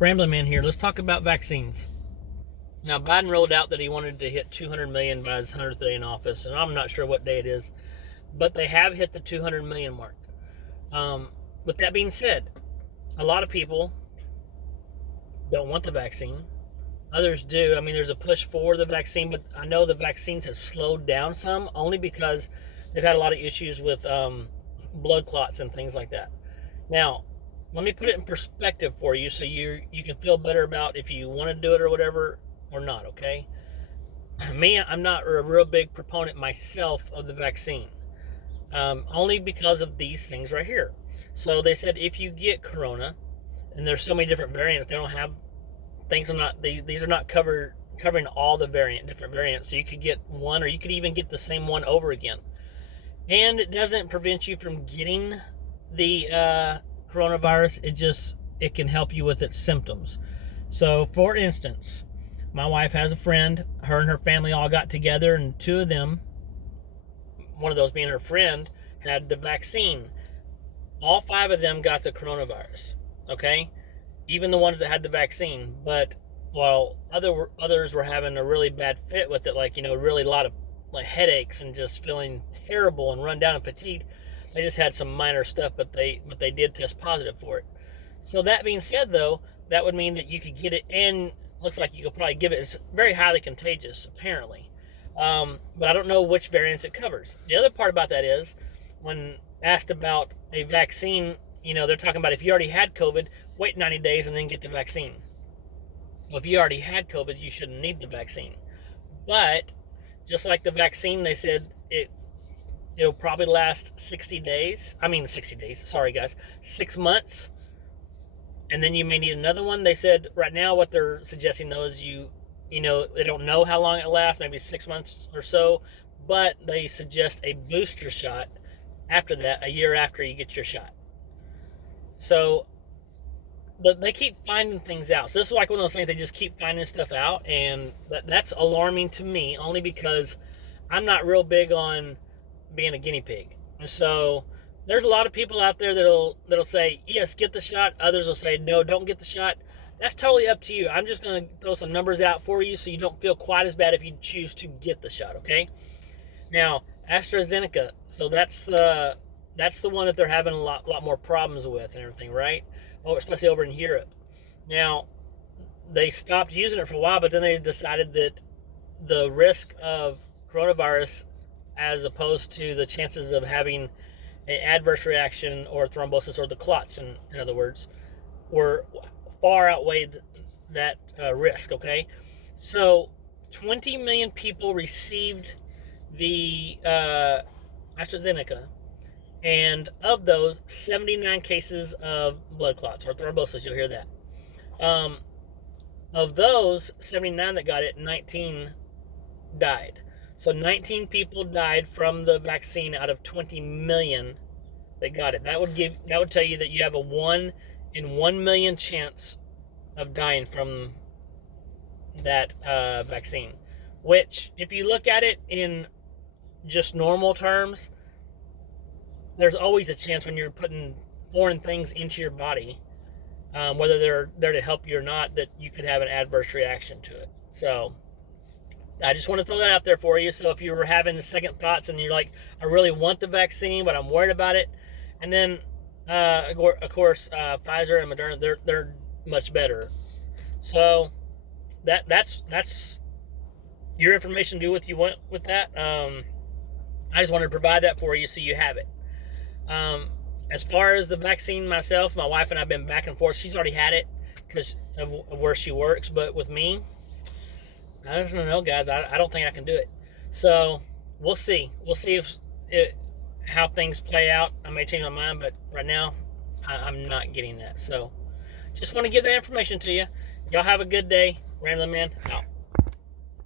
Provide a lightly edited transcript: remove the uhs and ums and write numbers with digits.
Ramblin Man here. Let's talk about vaccines. Now, Biden rolled out that he wanted to hit 200 million by his 100th day in office, and I'm not sure what day it is, but they have hit the 200 million mark. With that being said, a lot of people don't want the vaccine. Others do. I mean, there's a push for the vaccine, but I know the vaccines have slowed down some only because they've had a lot of issues with blood clots and things like that. Now, let me put it in perspective for you so you can feel better about if you want to do it or whatever or not, okay? Me, I'm not a real big proponent myself of the vaccine, only because of these things right here. So they said if you get corona, and there's so many different variants, they don't have, things are not, these are not covering all the different variants, so you could get one or you could even get the same one over again. And it doesn't prevent you from getting the coronavirus. It can help you with its symptoms. So for instance, my wife has a friend, her and her family all got together, and two of them, one of those being her friend, had the vaccine. All five of them got the coronavirus, okay? Even the ones that had the vaccine, but while others were having a really bad fit with it, like, really a lot of like headaches and just feeling terrible and run down and fatigued. They just had some minor stuff, but they did test positive for it. So that being said, though, that would mean that you could get it, and looks like you could probably give it. It's very highly contagious, apparently. But I don't know which variants it covers. The other part about that is, when asked about a vaccine, they're talking about if you already had COVID, wait 90 days and then get the vaccine. Well, if you already had COVID, you shouldn't need the vaccine. But just like the vaccine, they said it'll probably last 60 days. 6 months. And then you may need another one. They said right now what they're suggesting, though, is they don't know how long it lasts, maybe 6 months or so, but they suggest a booster shot after that, a year after you get your shot. So they keep finding things out. So this is like one of those things, they just keep finding stuff out, and that's alarming to me, only because I'm not real big on being a guinea pig. And so there's a lot of people out there that'll say, yes, get the shot. Others will say, no, don't get the shot. That's totally up to you. I'm just going to throw some numbers out for you so you don't feel quite as bad if you choose to get the shot, okay? Now, AstraZeneca, so that's the one that they're having a lot more problems with and everything, right? Oh, especially over in Europe. Now, they stopped using it for a while, but then they decided that the risk of coronavirus, as opposed to the chances of having an adverse reaction or thrombosis, or the clots, in other words, were far outweighed that risk, okay? So 20 million people received the AstraZeneca, and of those, 79 cases of blood clots or thrombosis. You'll hear that. Of those 79 that got it, 19 died. So 19 people died from the vaccine out of 20 million that got it. That would tell you that you have a 1 in 1 million chance of dying from that vaccine. Which, if you look at it in just normal terms, there's always a chance when you're putting foreign things into your body, whether they're there to help you or not, that you could have an adverse reaction to it. So I just want to throw that out there for you. So if you were having the second thoughts and you're like, I really want the vaccine, but I'm worried about it. And then, of course, Pfizer and Moderna, they're much better. So that's your information. Do what you want with that. I just wanted to provide that for you so you have it. As far as the vaccine myself, my wife and I have been back and forth. She's already had it because of where she works. But with me, I don't know, guys. I don't think I can do it. So we'll see. We'll see how things play out. I may change my mind, but right now I'm not getting that. So just want to give that information to you. Y'all have a good day. Ramblin' Man out.